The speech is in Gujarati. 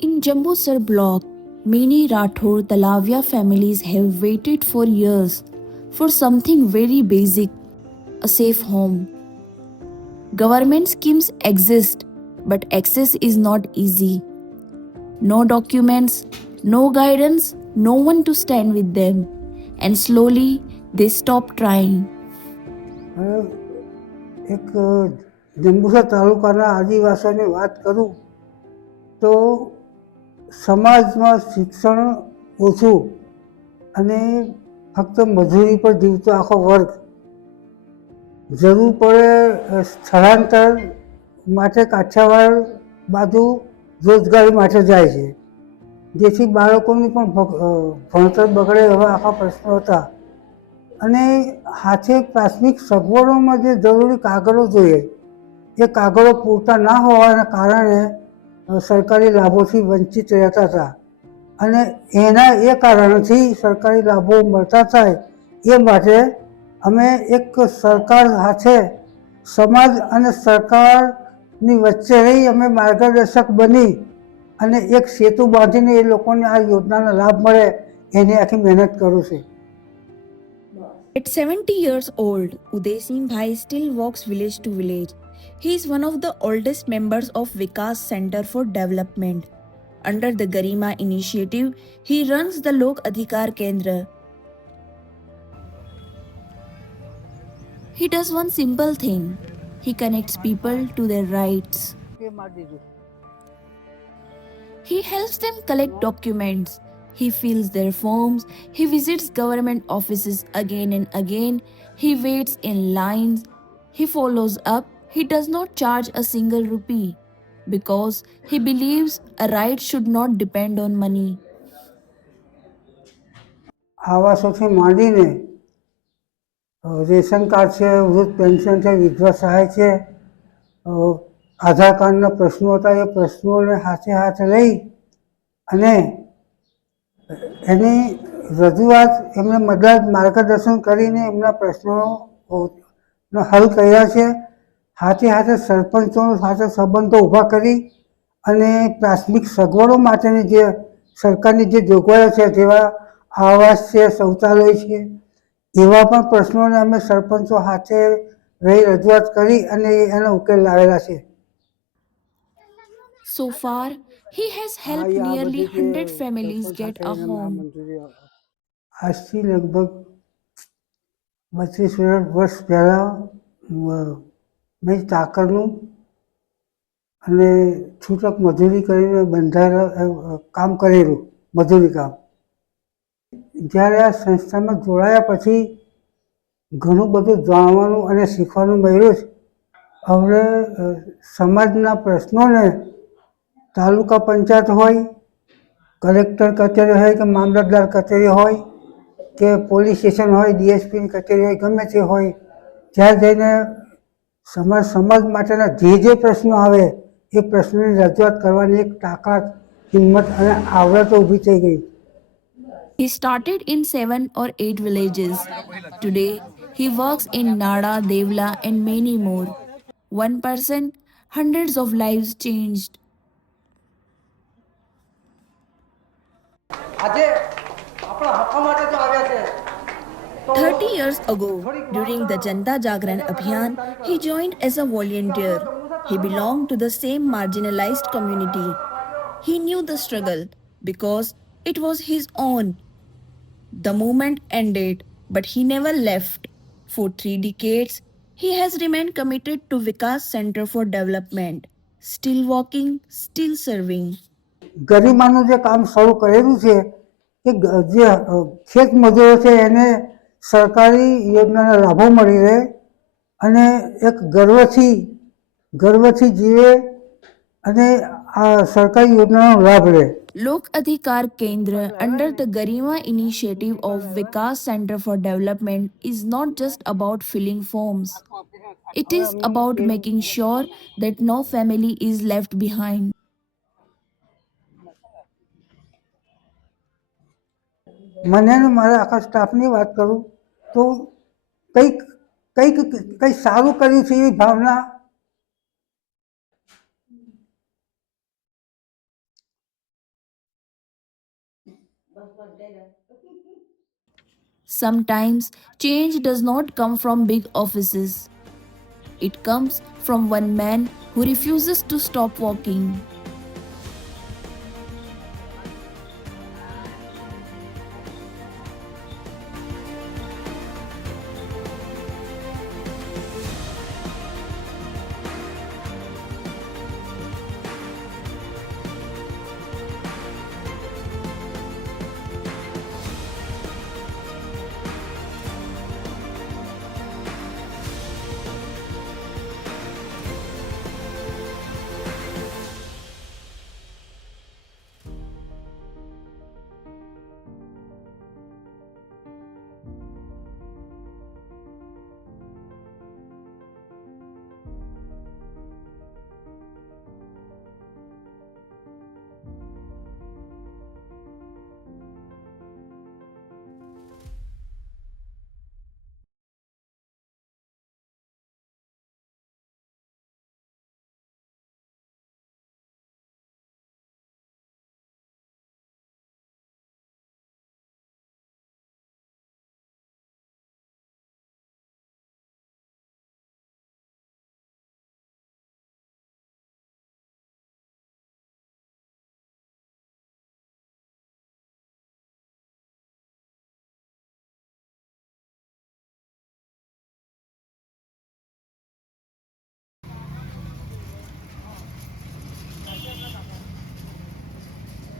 In Jambusar block, many Rathore Talavia families have waited for years for something very basic, a safe home. Government schemes exist, but access is not easy. No documents, no guidance, no one to stand with them. And slowly they stop trying. હવે એક જંબુસર તાલુકાના આદિવાસીઓની વાત કરું તો સમાજમાં શિક્ષણ ઓછું અને ફક્ત મજૂરી પર જીવતો આખો વર્ગ જરૂર પડે સ્થળાંતર માટે કાઠિયાવાડ બાજુ રોજગારી માટે જાય છે, જેથી બાળકોનું પણ ભણતર બગડે એવા આખા પ્રશ્નો હતા. અને હાથે પ્રાથમિક સગવડોમાં જે જરૂરી કાગળો જોઈએ એ કાગળો પૂરતા ના હોવાના કારણે સરકારી લાભોથી વંચિત રહેતા હતા. અને એના એ કારણથી સરકારી લાભો મળતા થાય એ માટે અમે એક સરકાર સાથે સમાજ અને સરકારની વચ્ચે રહી અમે માર્ગદર્શક બની અને એક સેતુ બાંધીને એ લોકોને આ યોજનાનો લાભ મળે એની આખી મહેનત કરું છું. At 70 years old, Uday Singh Bhai still walks village to village. He is one of the oldest members of Vikas Center for Development. Under the Garima initiative, he runs the Lok Adhikar Kendra. He does one simple thing. He connects people to their rights. He helps them collect documents. He fills their forms. He visits government offices again and again. He waits in lines. He follows up. He does not charge a single rupee because he believes a right should not depend on money. આવાસોથી માંડીને રેશન કાર્ડ છે, વૃદ્ધ પેન્શન છે, વિધવા સહાય છે, આધાર કાર્ડના પ્રશ્નો હતા એ પ્રશ્નોને હાથે હાથ લઈ અને એની રજૂઆત એમને મદદ માર્ગદર્શન કરીને એમના પ્રશ્નોનો હલ કર્યા છે. હાથે હાથે સરપંચો સાથે સંબંધો ઊભા કરી અને પ્રાથમિક સગવડો માટેની જે સરકારની જે જોગવાઈઓ છે જેવા આવાસ છે, શૌચાલય છે, એવા પણ પ્રશ્નોને અમે સરપંચો હાથે રહી રજૂઆત કરી અને એનો ઉકેલ લાવેલા છે. So far, he has helped nearly 100 families get a home. આજથી લગભગ 32 વર્ષ પહેલાં મેં ચાકરનું અને છૂટક મજૂરી કરીને બંધાયેલા કામ કરેલું મજૂરી કામ. જ્યારે આ સંસ્થામાં જોડાયા પછી ઘણું બધું જાણવાનું અને શીખવાનું મળ્યું છે. હવે સમાજના પ્રશ્નોને તાલુકા પંચાયત હોય, કલેક્ટર કચેરી હોય કે મામલતદાર કચેરી હોય કે પોલીસ સ્ટેશન હોય, ડીએસપીની કચેરી હોય, ગમે તે હોય, ત્યાં જઈને સમાજ માટેના જે પ્રશ્નો આવે એ પ્રશ્નોની રજૂઆત કરવાની એક તાકાત, હિંમત અને આવડત ઊભી થઈ ગઈ. He started in 7 or 8 villages. Today, he works in Nada, Devla, and many more. One person, hundreds of lives changed. 30 years ago, during the Janta Jagran Abhiyan, he joined as a volunteer. He belonged to the same marginalized community. He knew the struggle because it was his own. The movement ended, but he never left. For 3 decades, he has remained committed to Vikas Center for Development, still walking, still serving. ગરિમાનું જે કામ શરૂ કરેલું છે કે જે ખેત મજૂરો છે એને સરકારી યોજનાના લાભો મળી રહે અને એક ગર્વથી જીવે અને આ સરકારી યોજનાનો લાભ લે. Lok Adhikar Kendra under the Garima initiative of Vikas Center for Development is not just about filling forms. It is about making sure that no family is left behind. મને ને મારા આખા સ્ટાફની વાત કરું તો કંઈક સારું કર્યું છે એવી ભાવના Sometimes change does not come from big offices. It comes from one man who refuses to stop walking.